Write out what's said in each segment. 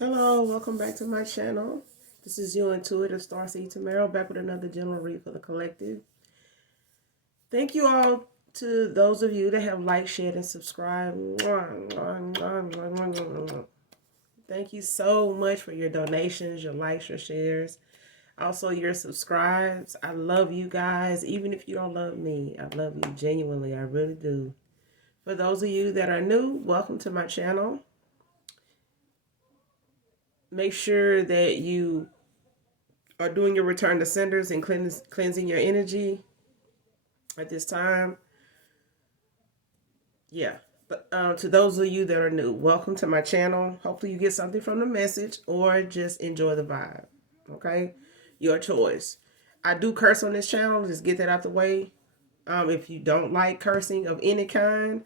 Hello, welcome back to my channel. This is you Intuitive Starseed Tamara back with another general read for the collective. Thank you all to those of you that have liked, shared, and subscribed. Thank you so much for your donations, your likes, your shares, also your subscribes. I love you guys, even if you don't love me. I love you genuinely, I really do. For those of you that are new, welcome to my channel. Make sure that you are doing your return to senders and cleansing your energy at this time. Yeah. But to those of you that are new, welcome to my channel. Hopefully you get something from the message or just enjoy the vibe. Okay? Your choice. I do curse on this channel. Just get that out the way. If you don't like cursing of any kind,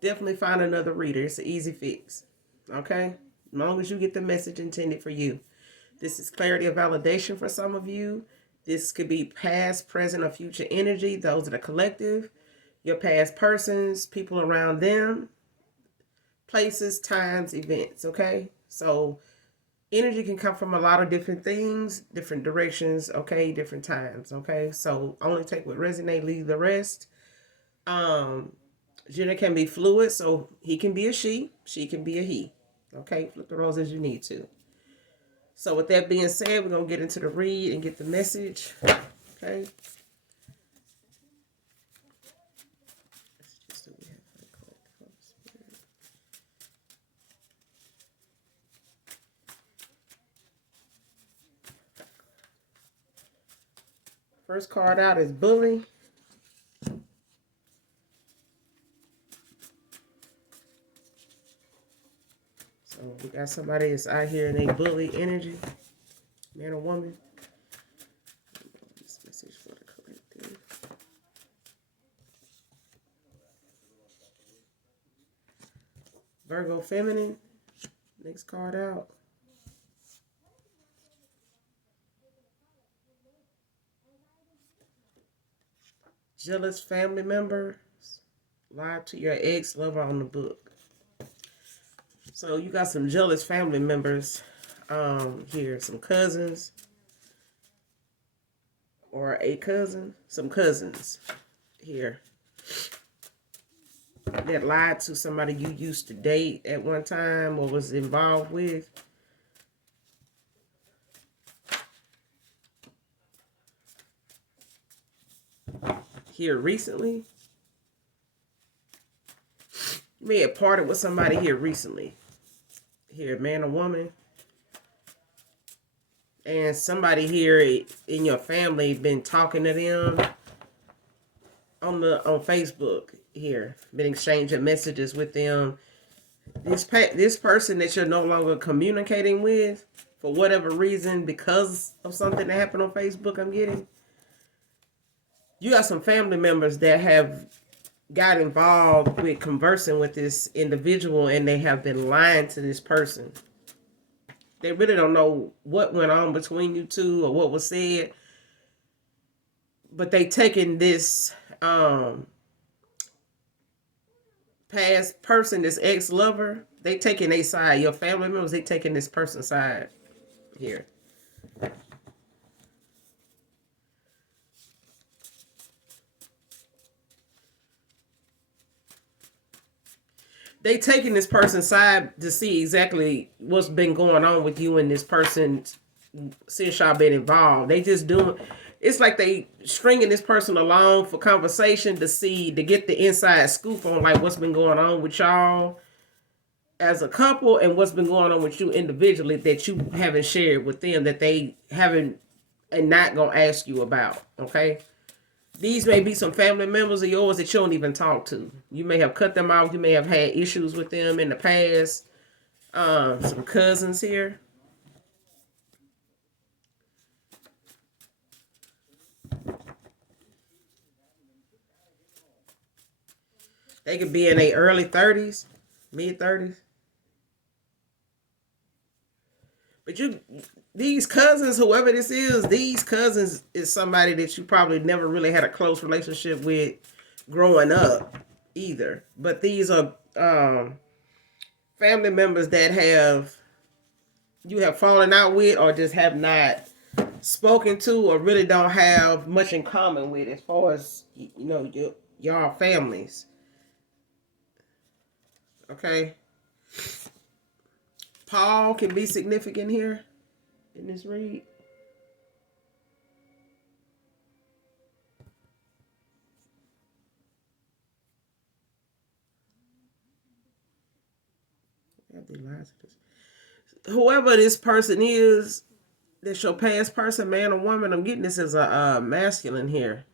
definitely find another reader. It's an easy fix. Okay? As long as you get the message intended for you. This is clarity of validation for some of you. This could be past, present, or future energy. Those are the collective. Your past persons, people around them, places, times, events, okay? So energy can come from a lot of different things, different directions, okay, different times, okay? So only take what resonate, leave the rest. Gender can be fluid, so he can be a she can be a he. Okay, flip the roles as you need to. So with that being said, we're going to get into the read and get the message. Okay. First card out is Bully. So we got somebody that's out here and they bully energy. Man or woman. This message for the collective. Virgo feminine. Next card out. Jealous family members. Lie to your ex-lover on the book. So you got some jealous family members here. Some cousins. Or a cousin. Some cousins here. That lied to somebody you used to date at one time or was involved with. Here recently. You may have parted with somebody here recently. Here, man or woman. And somebody here in your family been talking to them on Facebook here. Been exchanging messages with them. This person that you're no longer communicating with for whatever reason because of something that happened on Facebook, I'm getting. You got some family members that have got involved with conversing with this individual and they have been lying to this person. They really don't know what went on between you two or what was said. But they taking this past person, this ex-lover, they taking their side. Your family members, they taking this person's side here. They taking this person's side to see exactly what's been going on with you and this person since y'all been involved. They just doing, it's like they stringing this person along for conversation to get the inside scoop on like what's been going on with y'all as a couple and what's been going on with you individually that you haven't shared with them, that they haven't and not gonna ask you about. Okay. These may be some family members of yours that you don't even talk to. You may have cut them off. You may have had issues with them in the past. Some cousins here. They could be in their early 30s, mid 30s. But these cousins, whoever this is, these cousins is somebody that you probably never really had a close relationship with growing up either. But these are family members that have you have fallen out with, or just have not spoken to, or really don't have much in common with, as far as y'all families. Okay, Paul can be significant here in this read. Whoever this person is, that's your past person, man or woman. I'm getting this as a masculine here.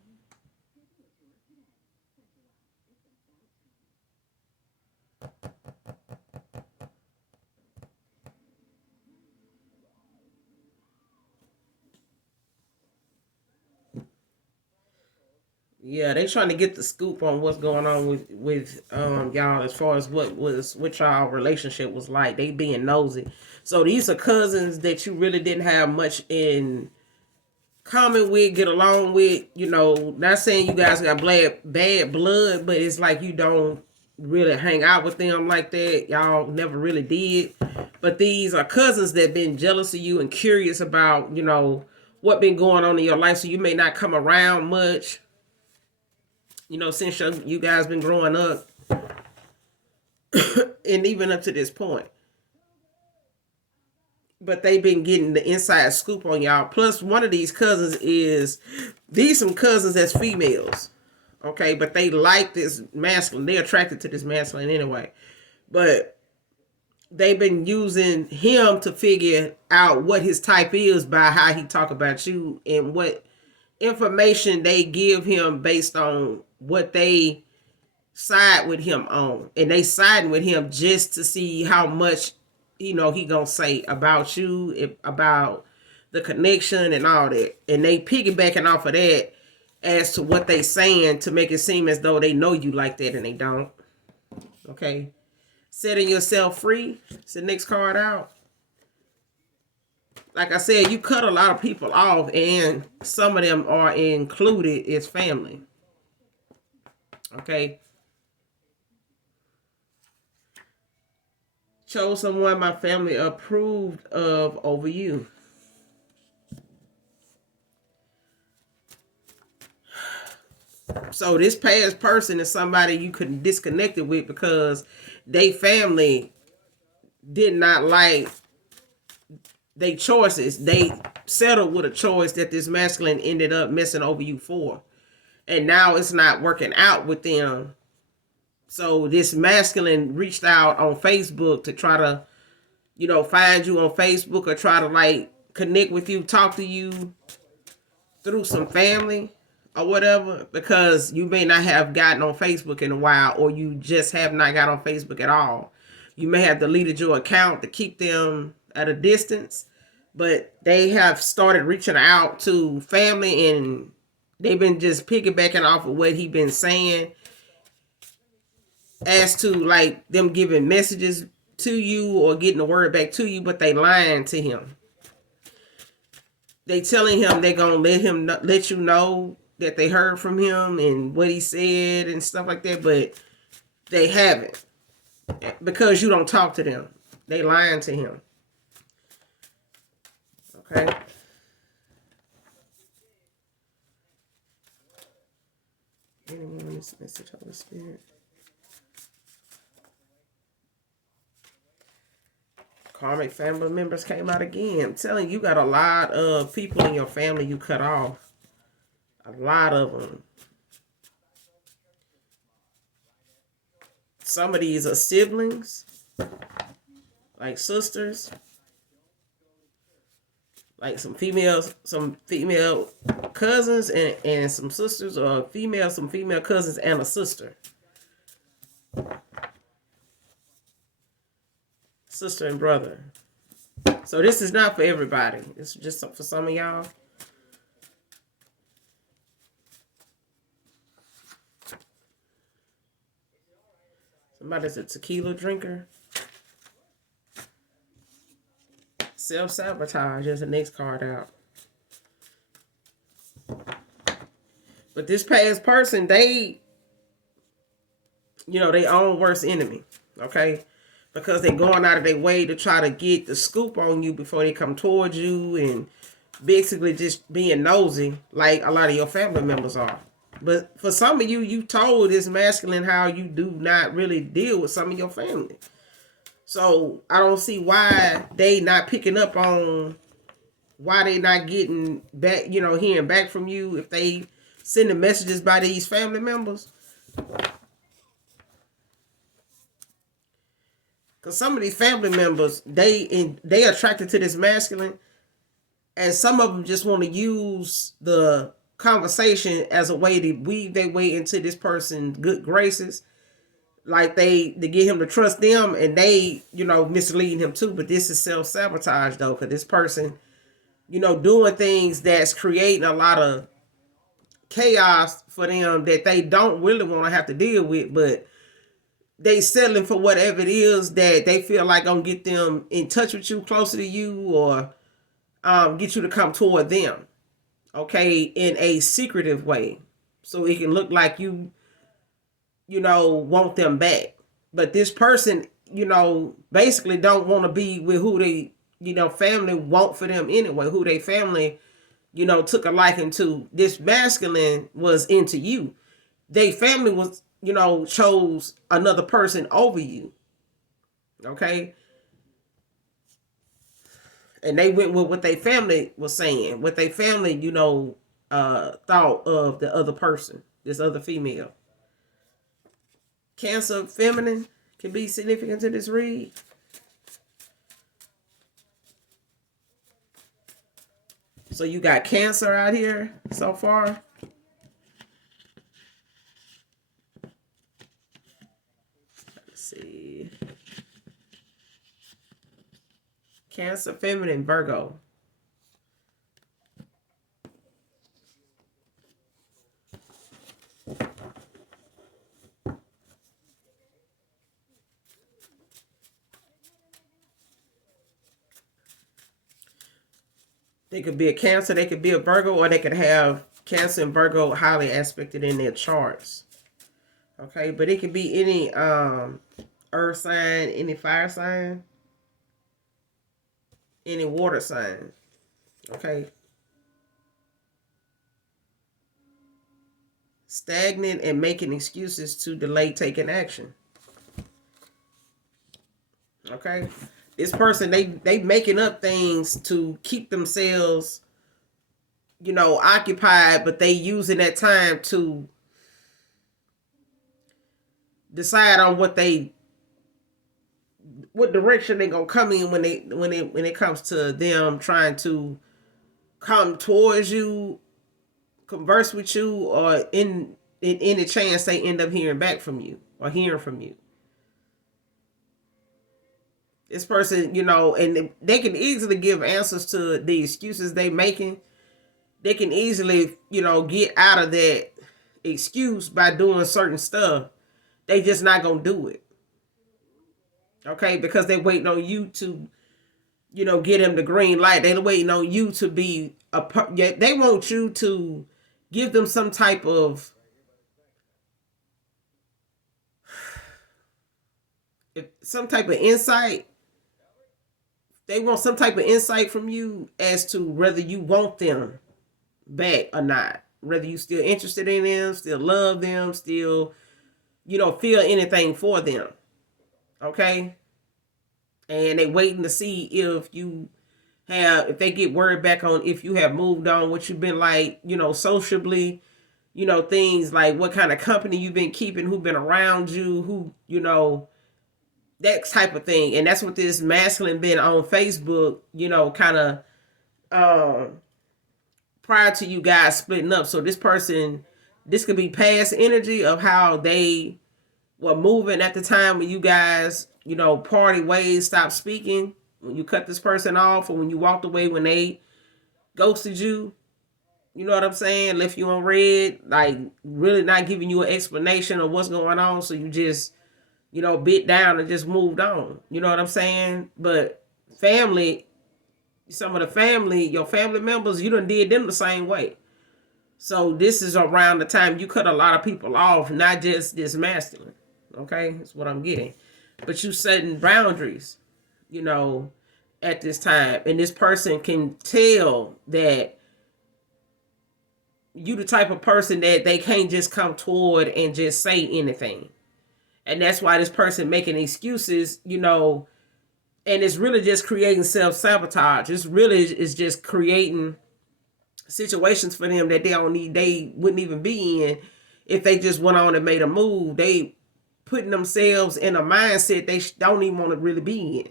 Yeah, they trying to get the scoop on what's going on with y'all, as far as what y'all relationship was like. They being nosy. So these are cousins that you really didn't have much in common with, get along with. Not saying you guys got bad blood, but it's like you don't really hang out with them like that. Y'all never really did. But these are cousins that been jealous of you and curious about what been going on in your life. So you may not come around much. Since you guys been growing up, and even up to this point. But they've been getting the inside scoop on y'all. Plus, one of these cousins these some cousins that's females. Okay, but they like this masculine. They're attracted to this masculine anyway. But they've been using him to figure out what his type is by how he talk about you, and what information they give him based on what they side with him on. And they siding with him just to see how much he gonna say about you, about the connection and all that. And they piggybacking off of that as to what they saying, to make it seem as though they know you like that, and they don't. Okay, setting yourself free. It's the next card out. Like I said, you cut a lot of people off, and some of them are included as family. Okay, chose someone my family approved of over you. So this past person is somebody you couldn't disconnect it with, because they family did not like they choices. They settled with a choice that this masculine ended up messing over you for. And now it's not working out with them. So this masculine reached out on Facebook to try to, find you on Facebook, or try to connect with you, talk to you through some family or whatever, because you may not have gotten on Facebook in a while, or you just have not got on Facebook at all. You may have deleted your account to keep them at a distance, but they have started reaching out to family, and they've been just piggybacking off of what he been saying, as to them giving messages to you or getting the word back to you, but they lying to him. They telling him they're gonna let you know that they heard from him and what he said and stuff like that, but they haven't, because you don't talk to them. They lying to him. Okay. Anyone in this message, Holy Spirit? Karmic family members came out again. I'm telling you, got a lot of people in your family you cut off. A lot of them. Some of these are siblings, like sisters, like some female cousins, and some sisters, or some female cousins and a sister. Sister and brother. So this is not for everybody. It's just for some of y'all. Somebody's a tequila drinker. Self-sabotage is the next card out. But this past person, they own worst enemy. Okay? because they're going out of their way to try to get the scoop on you before they come towards you, and basically just being nosy like a lot of your family members are. But for some of you, you told this masculine how you do not really deal with some of your family. So I don't see why they not picking up on, why they not getting back, hearing back from you if they sending messages by these family members. Because some of these family members, they attracted to this masculine, and some of them just want to use the conversation as a way to weave their way into this person's good graces. Like they get him to trust them, and they, misleading him too. But this is self-sabotage though, because this person, doing things that's creating a lot of chaos for them that they don't really want to have to deal with, but they settling for whatever it is that they feel like gonna get them in touch with you, closer to you, or get you to come toward them, okay, in a secretive way, so it can look like you want them back. But this person, basically don't want to be with who they, family want for them anyway, who they family, took a liking to. This masculine was into you. They family was, chose another person over you. Okay. And they went with what their family was saying, what their family, thought of the other person, this other female. Cancer feminine can be significant to this read. So you got Cancer out here so far. Let's see. Cancer feminine, Virgo. They could be a Cancer, they could be a Virgo, or they could have Cancer and Virgo highly aspected in their charts. Okay, but it could be any earth sign, any fire sign, any water sign. Okay. Stagnant and making excuses to delay taking action. Okay. This person, they making up things to keep themselves, occupied, but they using that time to decide on what direction they gonna come in when it comes to them trying to come towards you, converse with you, or in any chance they end up hearing back from you or hearing from you. This person, and they can easily give answers to the excuses they making. They can easily, get out of that excuse by doing certain stuff. They just not gonna do it. Okay, because they waiting on you to, get them the green light. They waiting on you to be they want you to give them some type of insight. They want some type of insight from you as to whether you want them back or not. Whether you still interested in them, still love them, still, feel anything for them. Okay? And they waiting to see if they get word back on if you have moved on, what you've been like, sociably, things like what kind of company you've been keeping, who've been around you, who, that type of thing. And that's what this masculine been on Facebook, kind of prior to you guys splitting up. So this could be past energy of how they were moving at the time when you guys, party ways, stopped speaking, when you cut this person off, or when you walked away, when they ghosted you. You know what I'm saying? Left you on red, like really not giving you an explanation of what's going on. So you just, bit down and just moved on. You know what I'm saying? But family, some of the family, your family members, you done did them the same way. So this is around the time you cut a lot of people off, not just this masculine. Okay? That's what I'm getting. but you setting boundaries, you know, at this time. And this person can tell that you the type of person that they can't just come toward and just say anything. And that's why this person making excuses, you know, and it's really just creating self-sabotage. It's really is just creating situations for them that they don't need, they wouldn't even be in if they just went on and made a move. They putting themselves in a mindset they don't even want to really be in.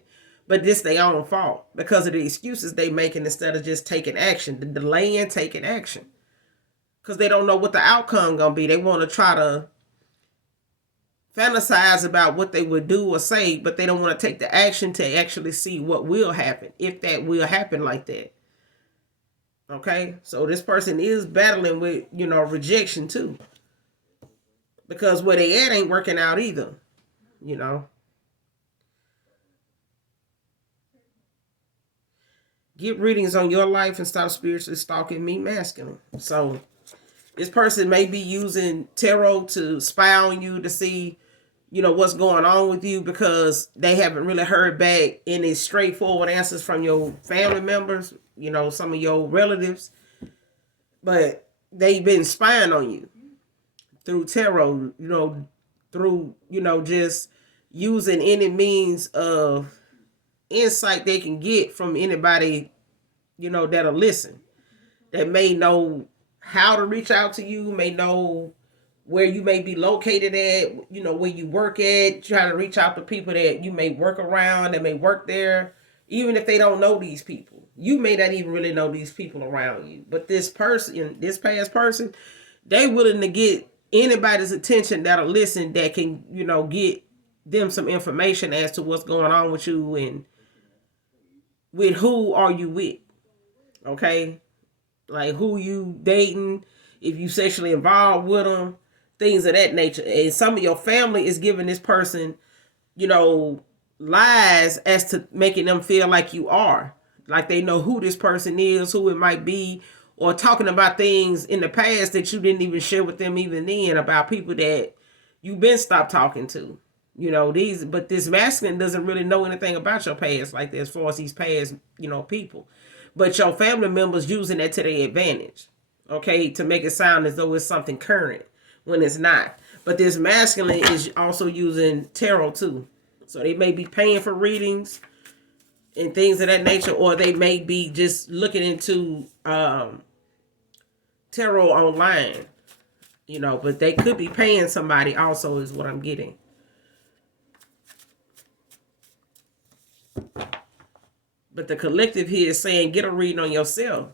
But this their own fault because of the excuses they making instead of just taking action, the delaying taking action. Because they don't know what the outcome gonna be. They want to try to fantasize about what they would do or say, but they don't want to take the action to actually see what will happen, if that will happen like that. Okay, so this person is battling with, you know, rejection too, because where they at ain't working out either, you know. Get readings on your life and stop spiritually stalking me, masculine. So this person may be using tarot to spy on you to see, you know, what's going on with you, because they haven't really heard back any straightforward answers from your family members, you know, some of your relatives. But they've been spying on you through tarot, you know, through, you know, just using any means of insight they can get from anybody, you know, that'll listen, that may know how to reach out to you, may know where you may be located at, you know, where you work at, trying to reach out to people that you may work around, that may work there, even if they don't know these people. You may not even really know these people around you. But this person, this past person, they willing to get anybody's attention that'll listen, that can, you know, get them some information as to what's going on with you and with who are you with. Okay? Like who you dating, if you sexually involved with them, things of that nature. And some of your family is giving this person, you know, lies as to making them feel like you are. Like they know who this person is, who it might be, or talking about things in the past that you didn't even share with them even then, about people that you've been stopped talking to. You know, but this masculine doesn't really know anything about your past like that, as far as these past, you know, people. But your family members using that to their advantage, okay, to make it sound as though it's something current when it's not. But this masculine is also using tarot too. So they may be paying for readings and things of that nature, or they may be just looking into tarot online, you know, but they could be paying somebody also, is what I'm getting. But the collective here is saying, get a reading on yourself.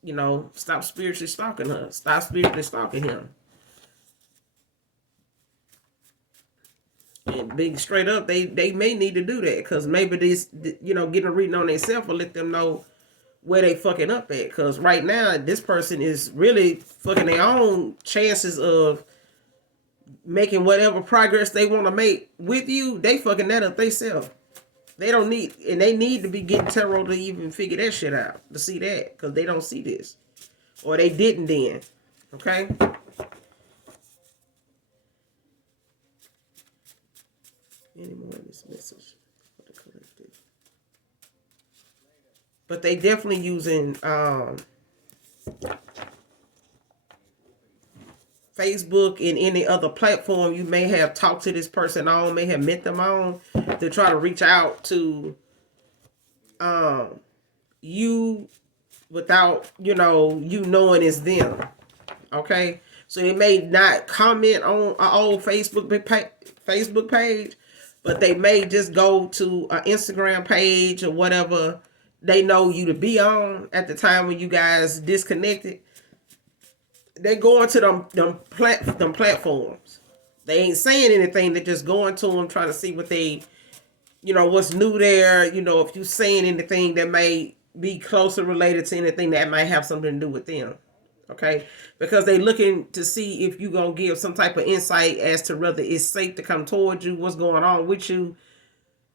You know, stop spiritually stalking her. Stop spiritually stalking him. And being straight up, they may need to do that, because maybe this, you know, getting a reading on themselves will let them know where they fucking up at. Because right now, this person is really fucking their own chances of making whatever progress they want to make with you. They fucking that up themselves. They don't need, and they need to be getting tarot to even figure that shit out, to see that, because they don't see this. Or they didn't then. Okay? Any more in this message for the collective? But they definitely using Facebook and any other platform you may have talked to this person on, may have met them on, to try to reach out to you without, you know, you knowing it's them. Okay? So they may not comment on an old Facebook page, but they may just go to an Instagram page or whatever they know you to be on at the time when you guys disconnected. They go into them platforms. They ain't saying anything. They're just going to them, trying to see what they, you know, what's new there. You know, if you're saying anything that may be closer related to anything that might have something to do with them. Okay? Because they looking to see if you're going to give some type of insight as to whether it's safe to come towards you, what's going on with you,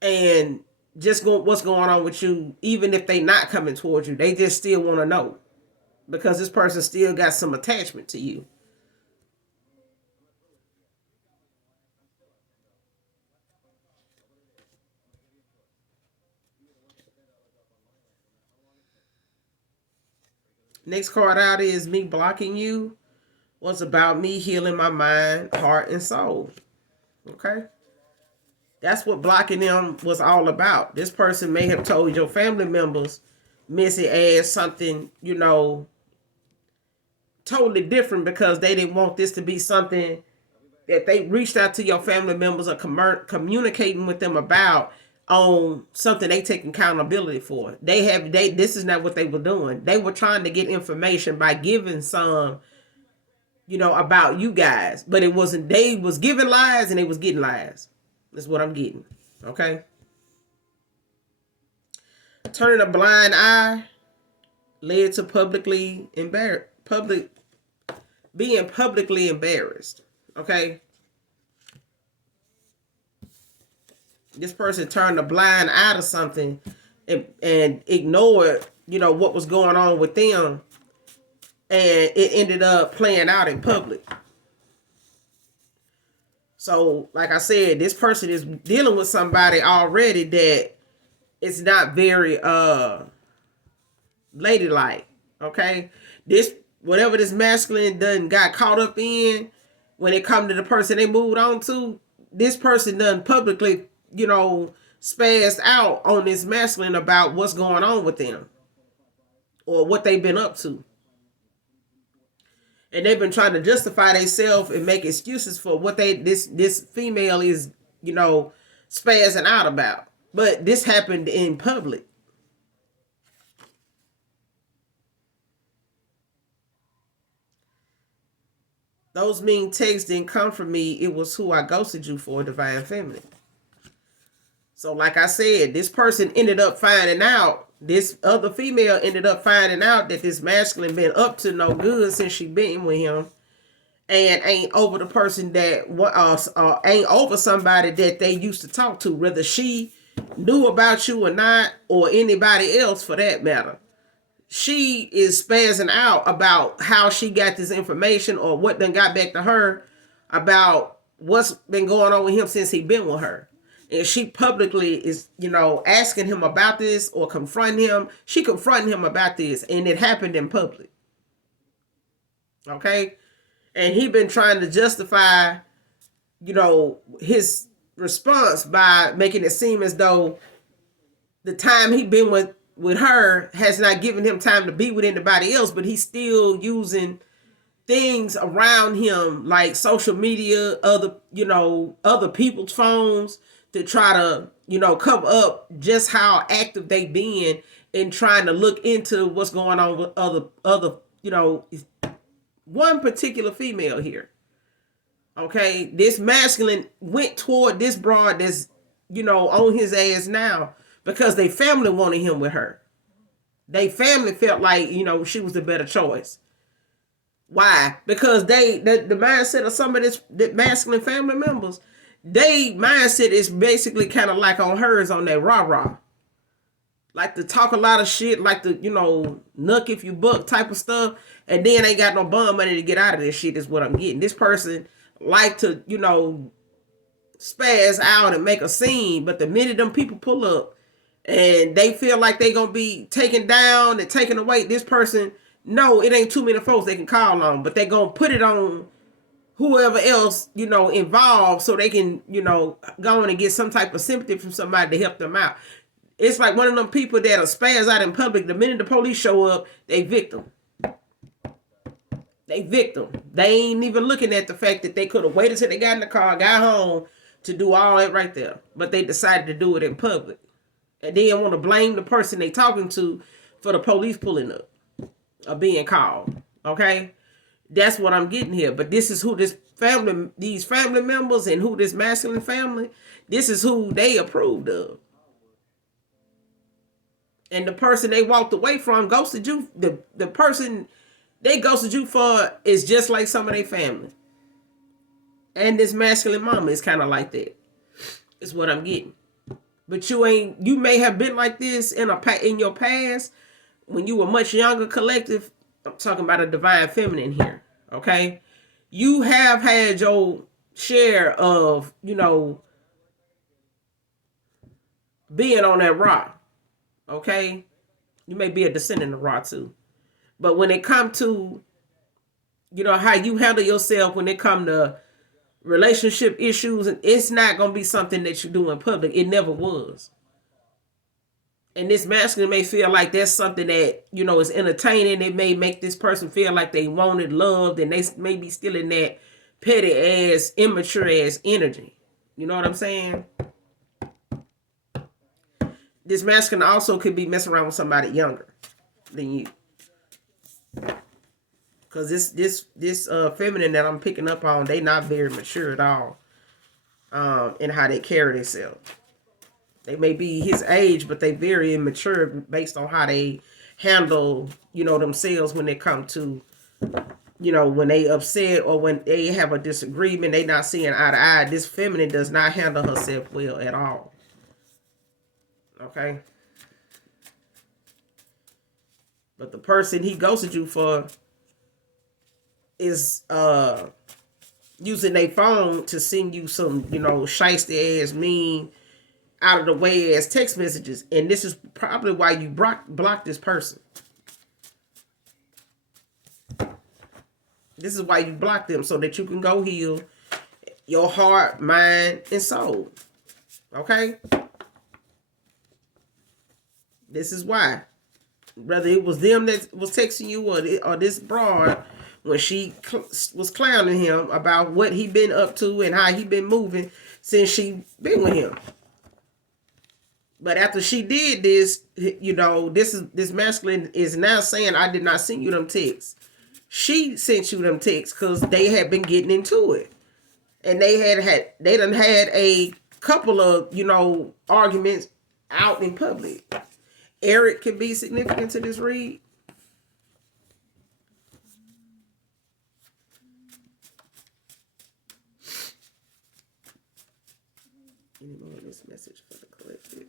and just what's going on with you, even if they not coming towards you. They just still want to know, because this person still got some attachment to you. Next card out is me blocking you was about me healing my mind, heart, and soul. Okay? That's what blocking them was all about. This person may have told your family members, Missy asked something, totally different because they didn't want this to be something that they reached out to your family members or communicating with them about on something they take accountability for. This is not what they were doing. They were trying to get information by giving some, about you guys, but it wasn't. They was giving lies and they was getting lies. That's what I'm getting. Okay. Turning a blind eye led to being publicly embarrassed. Okay. This person turned a blind eye to something and ignored, what was going on with them. And it ended up playing out in public. So, like I said, this person is dealing with somebody already that is not very ladylike. Okay? This whatever this masculine done got caught up in when it come to the person they moved on to, this person done publicly, spazzed out on this masculine about what's going on with them or what they've been up to. And they've been trying to justify themselves and make excuses for what this female is, spazzing out about. But this happened in public. Those mean texts didn't come from me. It was who I ghosted you for, divine feminine. So like I said, this person ended up finding out, this other female ended up finding out that this masculine been up to no good since she been with him and ain't over the person that ain't over somebody that they used to talk to, whether she knew about you or not, or anybody else for that matter. She is spazzing out about how she got this information or what done got back to her about what's been going on with him since he been with her. And she publicly is, asking him about this or confronting him. She confronted him about this and it happened in public. Okay? And he been trying to justify, his response by making it seem as though the time he been with her has not given him time to be with anybody else, but he's still using things around him like social media, other people's phones to try to, cover up just how active they been in trying to look into what's going on with other, one particular female here. Okay, this masculine went toward this broad that's, on his ass now because they family wanted him with her. They family felt like, she was the better choice. Why? Because the mindset of some of the masculine family members, they mindset is basically kind of like on hers on that rah-rah. Like to talk a lot of shit, like to, nuck if you buck type of stuff, and then ain't got no bum money to get out of this shit is what I'm getting. This person like to, spaz out and make a scene, but the minute them people pull up and they feel like they gonna be taken down and taken away, this person, no, it ain't too many folks they can call on, but they gonna put it on whoever else, involved so they can, go in and get some type of sympathy from somebody to help them out. It's like one of them people that are spaz out in public. The minute the police show up, they victim. They victim. They ain't even looking at the fact that they could have waited till they got in the car, got home to do all that right there. But they decided to do it in public. And then want to blame the person they talking to for the police pulling up or being called. Okay? That's what I'm getting here. But this is who these family members and who this masculine family, this is who they approved of. And the person they walked away from ghosted you. The person they ghosted you for is just like some of their family. And this masculine mama is kind of like that. Is what I'm getting. But you may have been like this in your past when you were much younger collective. I'm talking about a divine feminine here. Okay? You have had your share of, being on that rock. Okay? You may be a descendant of Ra too. But when it come to, how you handle yourself when it come to relationship issues, it's not gonna be something that you do in public. It never was. And this masculine may feel like that's something that, is entertaining. It may make this person feel like they wanted, loved, and they may be still in that petty ass, immature ass energy. You know what I'm saying? This masculine also could be messing around with somebody younger than you. Cause this feminine that I'm picking up on, they not very mature at all. In how they carry themselves. They may be his age, but they very immature based on how they handle, themselves when they come to, when they upset or when they have a disagreement, they not seeing eye to eye. This feminine does not handle herself well at all. Okay? But the person he ghosted you for is using their phone to send you some, shiesty ass, mean, out of the way ass text messages. And this is probably why you block this person. This is why you block them, so that you can go heal your heart, mind, and soul. Okay? This is why. Whether it was them that was texting you or this broad, when she was clowning him about what he been up to and how he been moving since she been with him. But after she did this, this masculine is now saying, I did not send you them texts. She sent you them texts because they had been getting into it. And they done had a couple of, arguments out in public. Eric can be significant to this read. Any more of this message for the collective?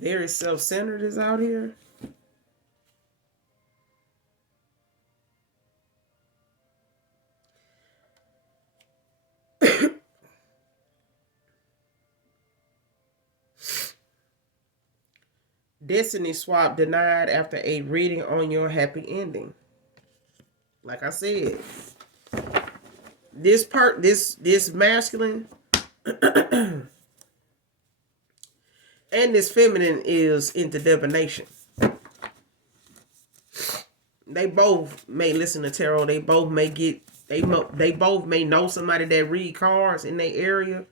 Very self-centered is out here. Destiny swap denied after a reading on your happy ending. Like I said, this masculine and this feminine is into divination. They both may listen to tarot. They both may they both may know somebody that read cards in their area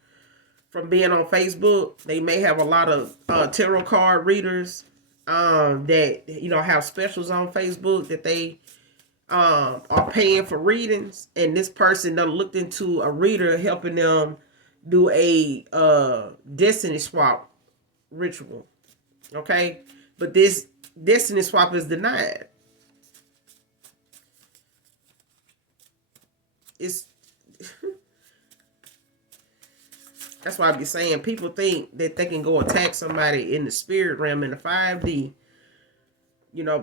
from being on Facebook. They may have a lot of tarot card readers that have specials on Facebook that they are paying for readings, and this person done looked into a reader helping them do a destiny swap ritual. Okay, but this destiny swap is denied. It's that's why I be saying people think that they can go attack somebody in the spirit realm in the 5D,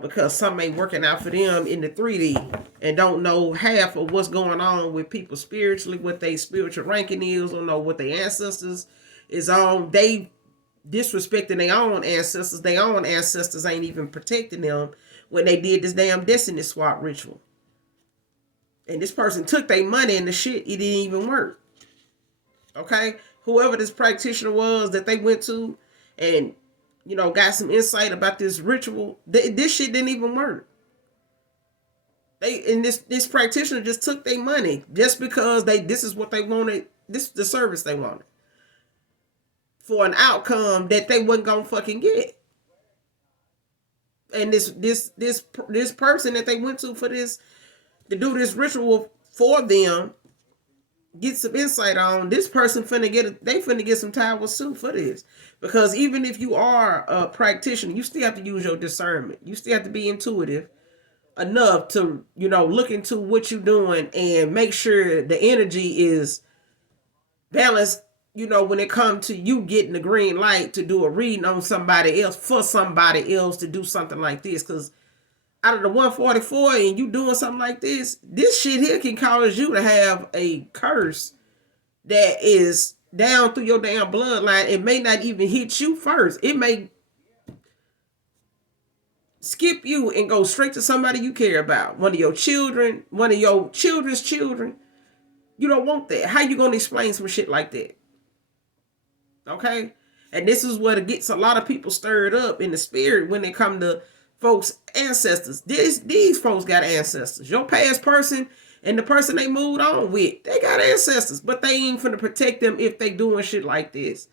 because something ain't working out for them in the 3D and don't know half of what's going on with people spiritually, what their spiritual ranking is, don't know what their ancestors is on. They disrespecting their own ancestors. Their own ancestors ain't even protecting them when they did this damn destiny swap ritual. And this person took their money and the shit, it didn't even work. Okay? Whoever this practitioner was that they went to and, got some insight about this ritual, this shit didn't even work. This practitioner just took their money just because this is what they wanted, this is the service they wanted, for an outcome that they wasn't gonna fucking get. And this person that they went to for this, to do this ritual for them, get some insight on this person they finna get some towels too for this. Because even if you are a practitioner, you still have to use your discernment. You still have to be intuitive enough to, look into what you're doing and make sure the energy is balanced, when it comes to you getting the green light to do a reading on somebody else, for somebody else to do something like this. Because out of the 144 and you doing something like this shit here can cause you to have a curse that is down through your damn bloodline. It may not even hit you first. It may skip you and go straight to somebody you care about. One of your children, one of your children's children. You don't want that. How you going to explain some shit like that? Okay? And this is what gets a lot of people stirred up in the spirit when they come to folks' ancestors. These folks got ancestors. Your past person and the person they moved on with, they got ancestors. But they ain't finna protect them if they doing shit like this.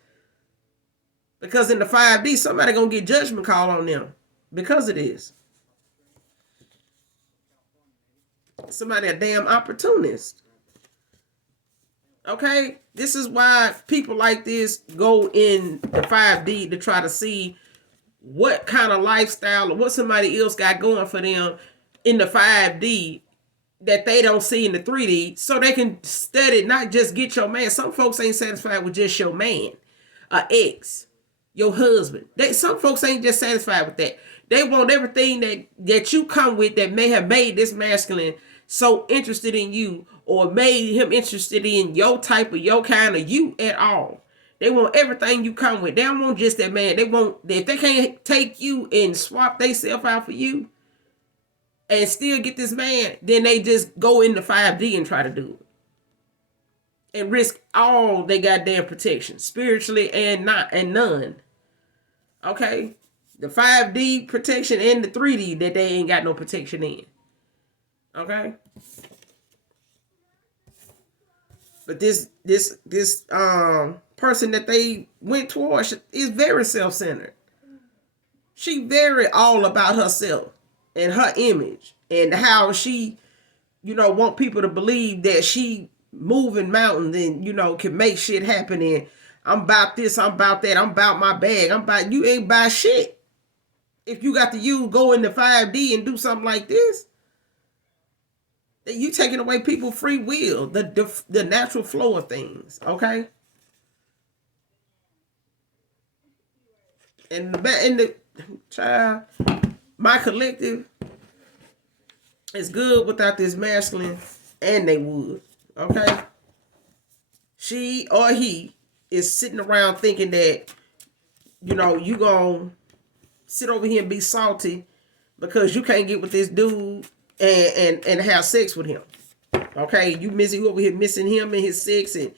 Because in the 5D, somebody gonna get judgment call on them because of this. Somebody a damn opportunist. Okay? This is why people like this go in the 5D to try to see what kind of lifestyle or what somebody else got going for them in the 5D that they don't see in the 3D, so they can study, not just get your man. Some folks ain't satisfied with just your man, ex, your husband. Some folks ain't just satisfied with that. They want everything that you come with that may have made this masculine so interested in you, or made him interested in your type of your kind of you at all. They want everything you come with. They don't want just that man. They want, if they can't take you and swap themselves out for you and still get this man, then they just go into 5D and try to do it. And risk all they goddamn protection, spiritually and none. Okay? The 5D protection and the 3D that they ain't got no protection in. Okay? But this person that they went towards is very self-centered. She very all about herself and her image and how she, want people to believe that she moving mountains and, can make shit happen. And I'm about this, I'm about that, I'm about my bag, you ain't buy shit. If you got to go into 5D and do something like this, you taking away people's free will, the natural flow of things, okay? And the child, my collective is good without this masculine, and they would, okay? She or he is sitting around thinking that, you gonna sit over here and be salty because you can't get with this dude and have sex with him. Okay, you over here missing him and his sex, and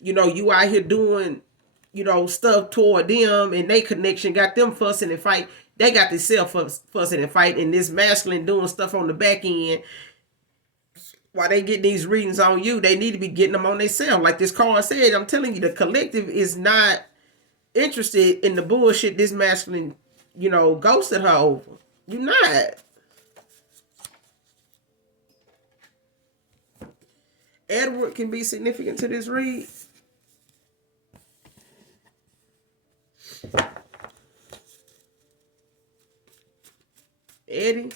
you out here doing stuff toward them, and they connection got them fussing and fight. They got themselves fussing and fight, and this masculine doing stuff on the back end. While they get these readings on you, they need to be getting them on themselves. Like this card said, I'm telling you, the collective is not interested in the bullshit this masculine, ghosted her over. You're not. Edward can be significant to this read. Eddie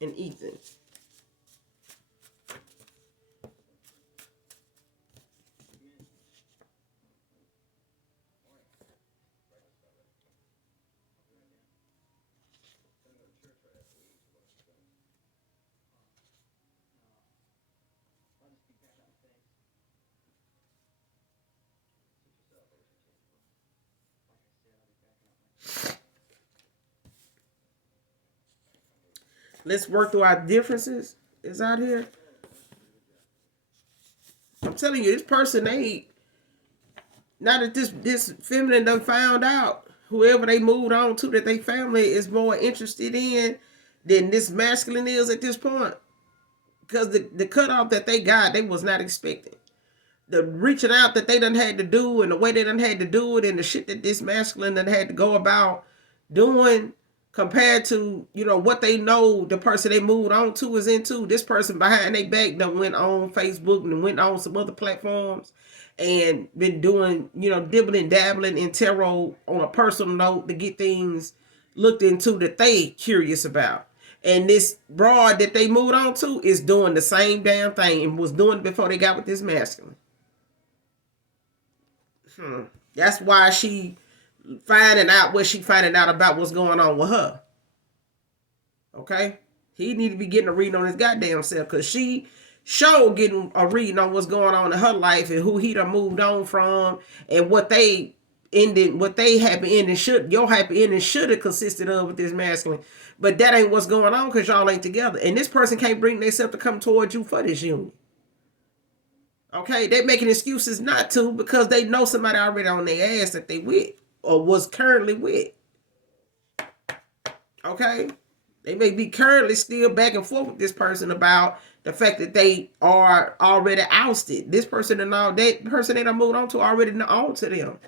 and Ethan. Let's work through our differences. Is out here. I'm telling you, this person now that this feminine done found out, whoever they moved on to that they family is more interested in than this masculine is at this point. Because the cutoff that they got, they was not expecting. The reaching out that they done had to do, and the way they done had to do it, and the shit that this masculine done had to go about doing, compared to, you know, what they know the person they moved on to is into. This person behind their back done went on Facebook and went on some other platforms and been doing, you know, dibbling dabbling in tarot on a personal note to get things looked into that they curious about. And this broad that they moved on to is doing the same damn thing and was doing it before they got with this masculine. That's why she finding out what she finding out about what's going on with her. Okay? He need to be getting a read on his goddamn self, because she getting a reading on what's going on in her life and who he done moved on from and what they ended, what they happy ending should, your happy ending should have consisted of with this masculine. But that ain't what's going on because y'all ain't together. And this person can't bring themselves to come towards you for this union. Okay? They making excuses not to because they know somebody already on their ass that they with or was currently with. Okay? They may be currently still back and forth with this person about the fact that they are already ousted. This person and all that person they done moved on to already on to them.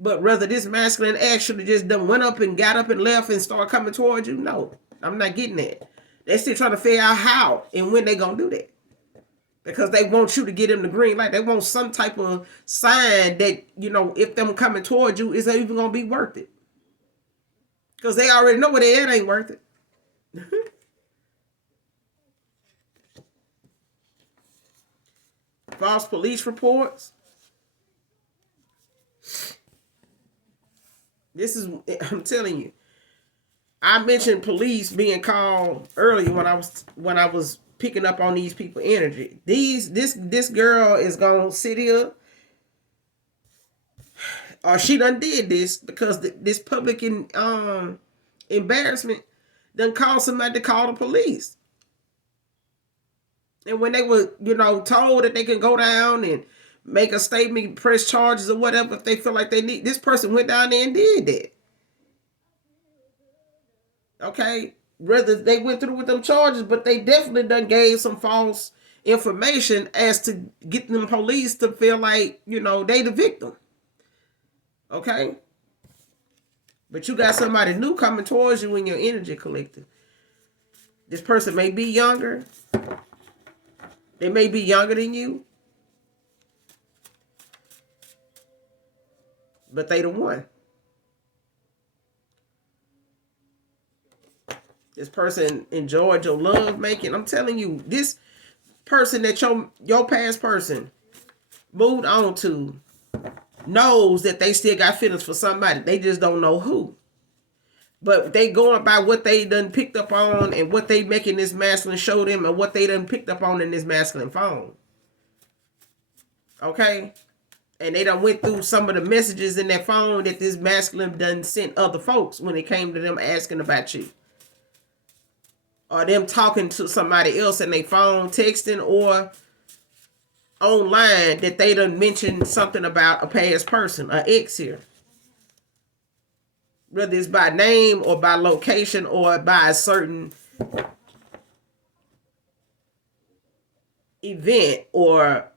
But whether this masculine actually just done went up and got up and left and started coming towards you, no. I'm not getting that. They still trying to figure out how and when they gonna do that. Because they want you to get them the green light. They want some type of sign that, you know, if them coming towards you, is even gonna be worth it. Because they already know where they at ain't worth it. False police reports. This is, I'm telling you. I mentioned police being called earlier when I was picking up on these people energy. This girl is gonna sit here, or she done did this because this public embarrassment done caused somebody to call the police. And when they were, you know, told that they can go down and make a statement, press charges or whatever if they feel like they need, this person went down there and did that. Okay? Whether they went through with them charges, but they definitely done gave some false information as to get them police to feel like, you know, they the victim. Okay? But you got somebody new coming towards you in your energy collective. This person may be younger. They may be younger than you. But they the one. This person enjoyed your love making. I'm telling you, this person that your past person moved on to knows that they still got feelings for somebody. They just don't know who. But they going by what they done picked up on and what they making this masculine show them and what they done picked up on in this masculine phone. Okay? And they done went through some of the messages in their phone that this masculine done sent other folks when it came to them asking about you. Or them talking to somebody else in their phone, texting, or online that they done mentioned something about a past person, an ex here. Whether it's by name or by location or by a certain event or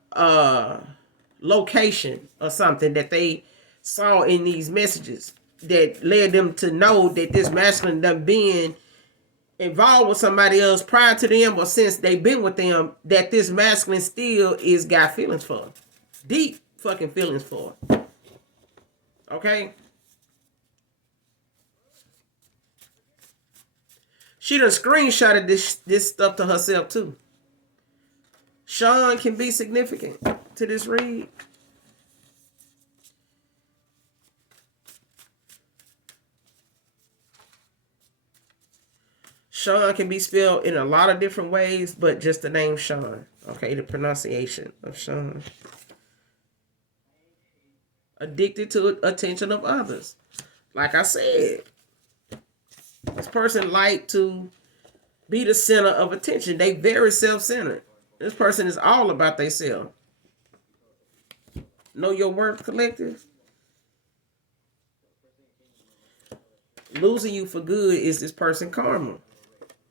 location or something that they saw in these messages that led them to know that this masculine done been involved with somebody else prior to them or since they've been with them, that this masculine still is got feelings for. Deep fucking feelings for. Okay? She done screenshotted this stuff to herself too. Sean can be significant to this read. Sean can be spelled in a lot of different ways, but just the name Sean. Okay, the pronunciation of Sean. Addicted to attention of others. Like I said, this person like to be the center of attention. They very self-centered. This person is all about themselves. Know your worth, collective. Losing you for good is this person karma.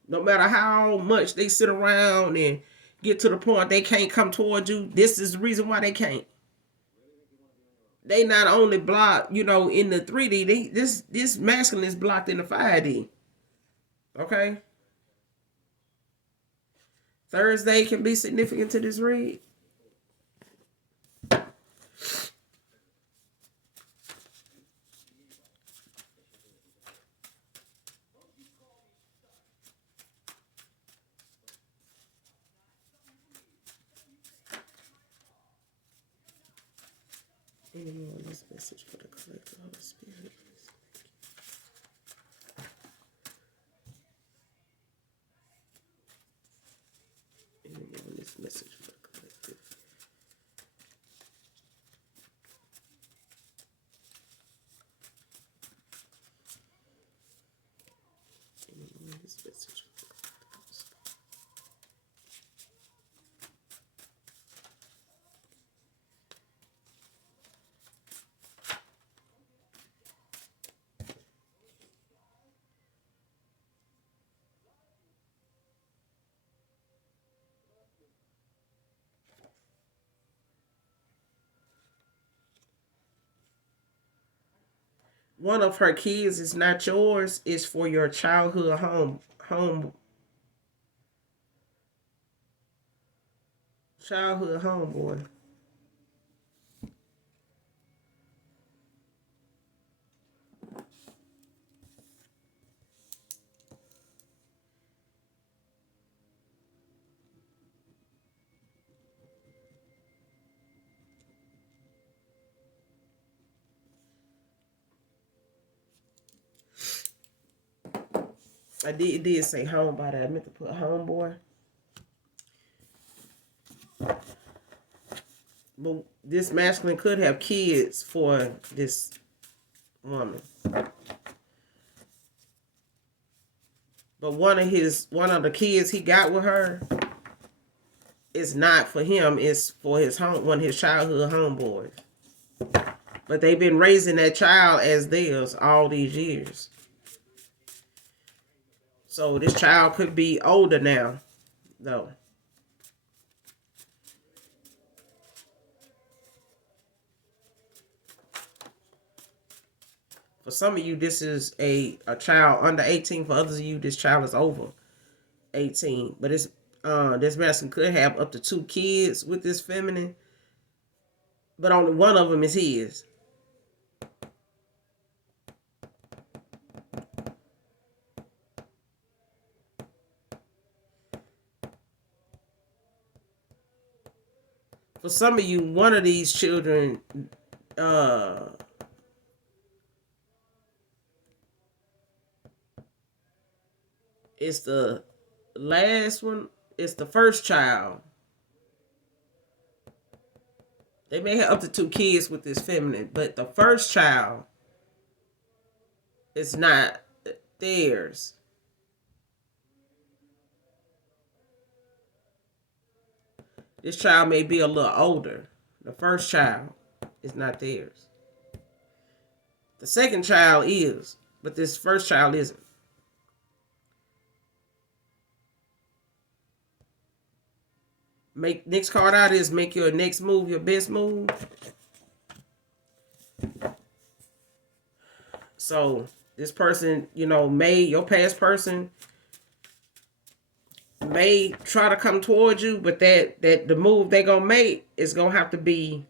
No matter how much they sit around and get to the point they can't come towards you, this is the reason why they can't. they not only block, you know, in the 3D, this masculine is blocked in the 5D. Okay? Thursday can be significant to this read. Anyone on this message for the collective Holy Spirit? Anyone on this message for the collective? Anyone on this message for the collective? One of her kids is not yours, is for your childhood childhood homeboy. It did say homebody. I meant to put homeboy. But this masculine could have kids for this woman. But one of the kids he got with her is not for him, it's for one of his childhood homeboys. But they've been raising that child as theirs all these years. So this child could be older now, though. For some of you, this is a child under 18. For others of you, this child is over 18. But this masculine could have up to 2 kids with this feminine, but only one of them is his. For some of you, one of these children is the last one. It's the first child. They may have up to 2 kids with this feminine, but the first child is not theirs. This child may be a little older. The first child is not theirs. The second child is, but this first child isn't. Next card out is make your next move your best move. So this person, you know, your past person may try to come towards you, but that the move they gonna make is gonna have to be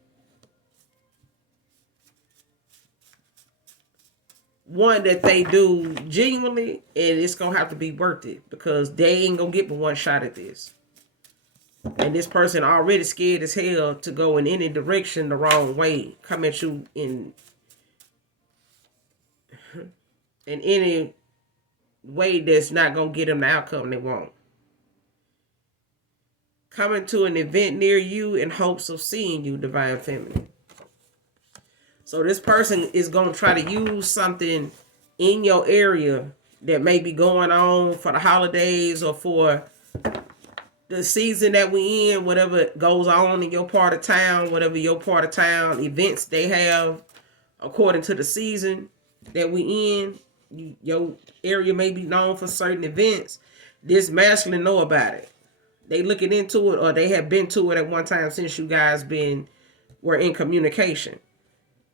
one that they do genuinely, and it's gonna have to be worth it, because they ain't gonna get but one shot at this. And this person already scared as hell to go in any direction the wrong way, come at you in any way that's not gonna get them the outcome they want. Coming to an event near you in hopes of seeing you, divine feminine. So this person is going to try to use something in your area that may be going on for the holidays or for the season that we in, whatever goes on in your part of town, whatever your part of town events they have according to the season that we in. Your area may be known for certain events. This masculine know about it. They looking into it, or they have been to it at one time since you guys were in communication.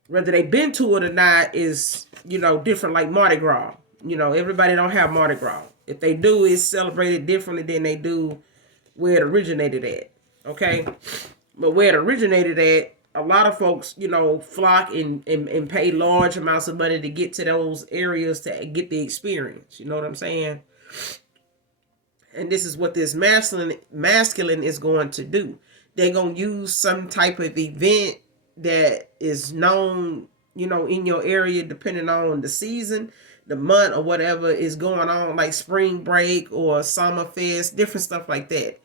Whether they've been to it or not is, different, like Mardi Gras. Everybody don't have Mardi Gras. If they do, it's celebrated differently than they do where it originated at. Okay? But where it originated at, a lot of folks, flock and pay large amounts of money to get to those areas to get the experience. You know what I'm saying? And this is what this masculine is going to do. They're going to use some type of event that is known, in your area, depending on the season, the month, or whatever is going on, like spring break or summer fest, different stuff like that.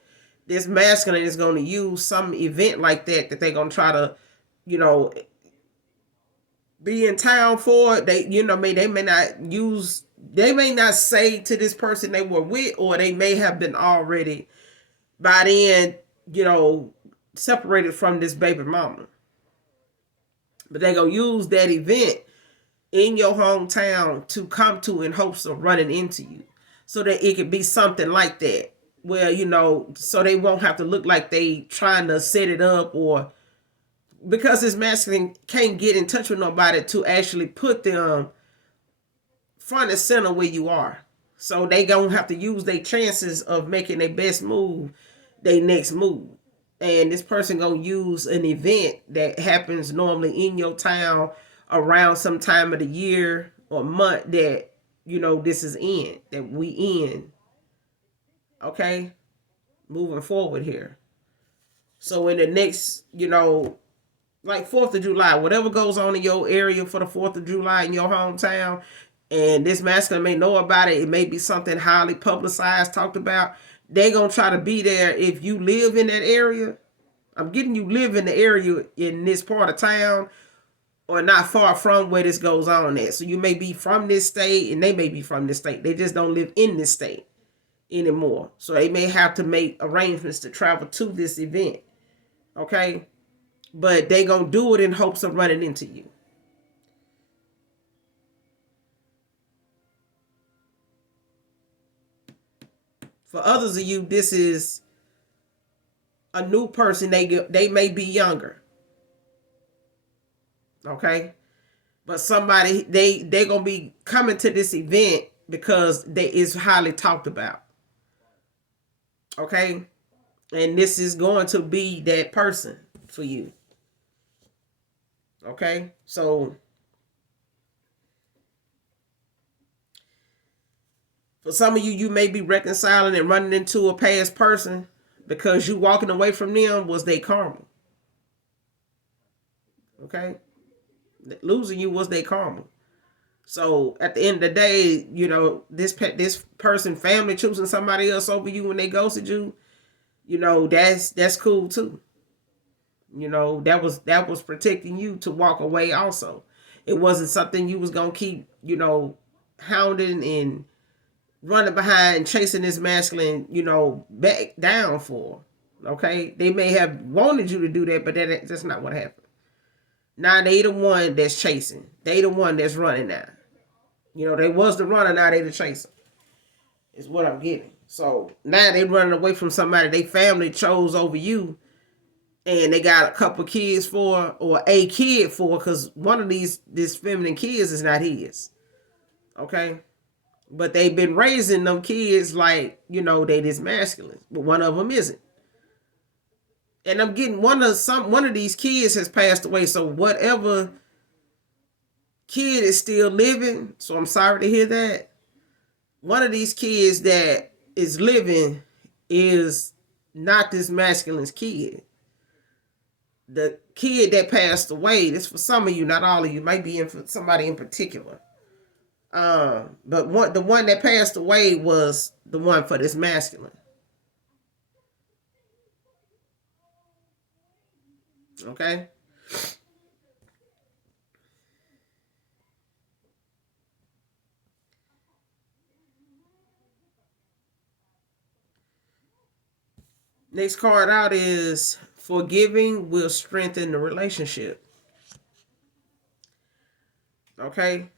This masculine is going to use some event like that they're going to try to, you know, be in town for. They may not say to this person they were with, or they may have been already by then, separated from this baby mama. But they're going to use that event in your hometown to come to in hopes of running into you. So that it could be something like that. Where, so they won't have to look like they trying to set it up, or because this masculine can't get in touch with nobody to actually put them front and center where you are. So they gonna have to use their chances of making their best move, their next move. And this person gonna use an event that happens normally in your town around some time of the year or month that this is in, that we in. Okay, moving forward here. So in the next, like 4th of July, whatever goes on in your area for the 4th of July in your hometown, and this masculine may know about it, it may be something highly publicized, talked about, they going to try to be there if you live in that area. I'm getting you live in the area in this part of town or not far from where this goes on at. So you may be from this state and they may be from this state. They just don't live in this state anymore. So they may have to make arrangements to travel to this event. Okay? But they gonna do it in hopes of running into you. For others of you, this is a new person. They may be younger. Okay? But somebody, they gonna be coming to this event because it's highly talked about. Okay? And this is going to be that person for you. Okay? So for some of you, you may be reconciling and running into a past person because you walking away from them was their karma. Okay? Losing you was their karma. So at the end of the day, this person, family, choosing somebody else over you when they ghosted you, that's cool too. That was protecting you to walk away also. It wasn't something you was gonna keep, hounding and running behind, chasing this masculine, back down for. Okay? They may have wanted you to do that, but that's not what happened. Now they the one that's chasing. They the one that's running now. They was the runner, now they the chaser. Is what I'm getting. So now they running away from somebody they family chose over you, and they got a couple kids for, or a kid for, because one of this feminine kids is not his. Okay? But they've been raising them kids like, they this masculine, but one of them isn't. And I'm getting one of these kids has passed away, so whatever kid is still living, so I'm sorry to hear that. One of these kids that is living is not this masculine's kid. The kid that passed away, this for some of you, not all of you, might be in for somebody in particular. But the one that passed away was the one for this masculine. Okay? Next card out is forgiving will strengthen the relationship. Okay?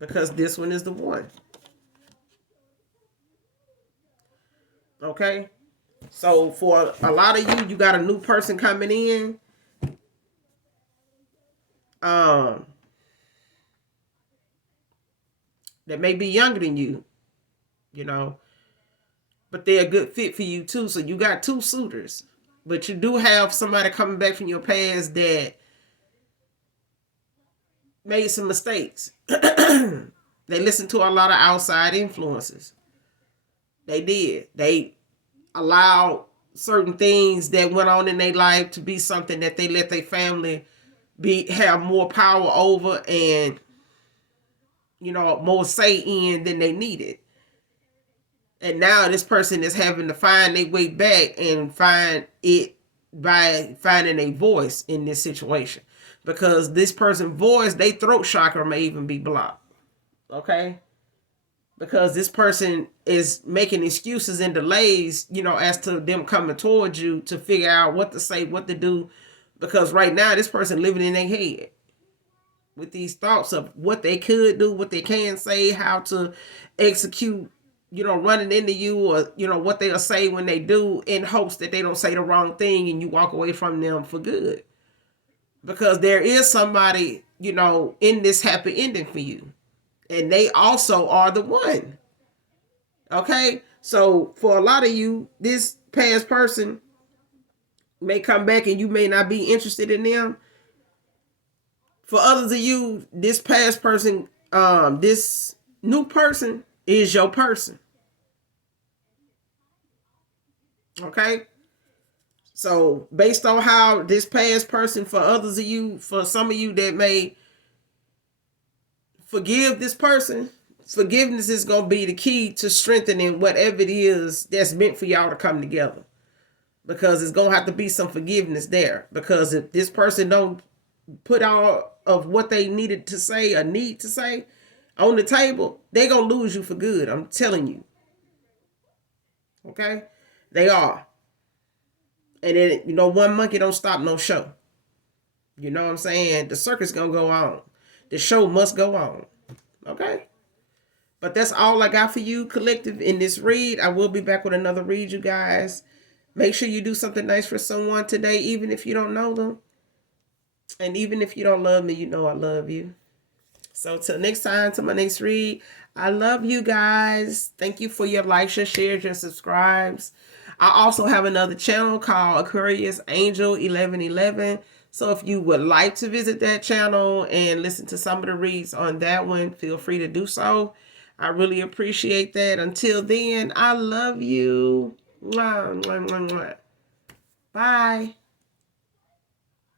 Because this one is the one. Okay? So for a lot of you got a new person coming in. that may be younger than you, you know, but they're a good fit for you too. So you got two suitors, but you do have somebody coming back from your past that made some mistakes. They listened to a lot of outside influences. They did. They allowed certain things that went on in their life to be something that they let their family have more power over and, you know, more say in than they needed. And now this person is having to find their way back and find it by finding a voice in this situation. Because this person's voice, their throat chakra may even be blocked. Okay? Because this person is making excuses and delays, you know, as to them coming towards you to figure out what to say, what to do. Because right now, this person living in their head with these thoughts of what they could do, what they can say, how to execute, you know, running into you, or, you know, what they'll say when they do, in hopes that they don't say the wrong thing and you walk away from them for good. Because there is somebody, you know, in this happy ending for you. And they also are the one. Okay? So for a lot of you, this past person may come back and you may not be interested in them. For others of you, this past person, this new person is your person. Okay? So based on how this past person, for others of you, for some of you that may forgive this person, forgiveness is going to be the key to strengthening whatever it is that's meant for y'all to come together. Because it's going to have to be some forgiveness there. Because if this person don't put all of what they needed to say or need to say on the table, they're going to lose you for good. I'm telling you. Okay? They are. And then, you know, one monkey don't stop no show. You know what I'm saying? The circus going to go on. The show must go on. Okay? But that's all I got for you, collective, in this read. I will be back with another read, you guys. Make sure you do something nice for someone today, even if you don't know them. And even if you don't love me, you know I love you. So till next time, to my next read, I love you guys. Thank you for your likes, your shares, your subscribes. I also have another channel called Aquarius Angel 1111. So if you would like to visit that channel and listen to some of the reads on that one, feel free to do so. I really appreciate that. Until then, I love you. Mwah, mwah, mwah, mwah. Bye.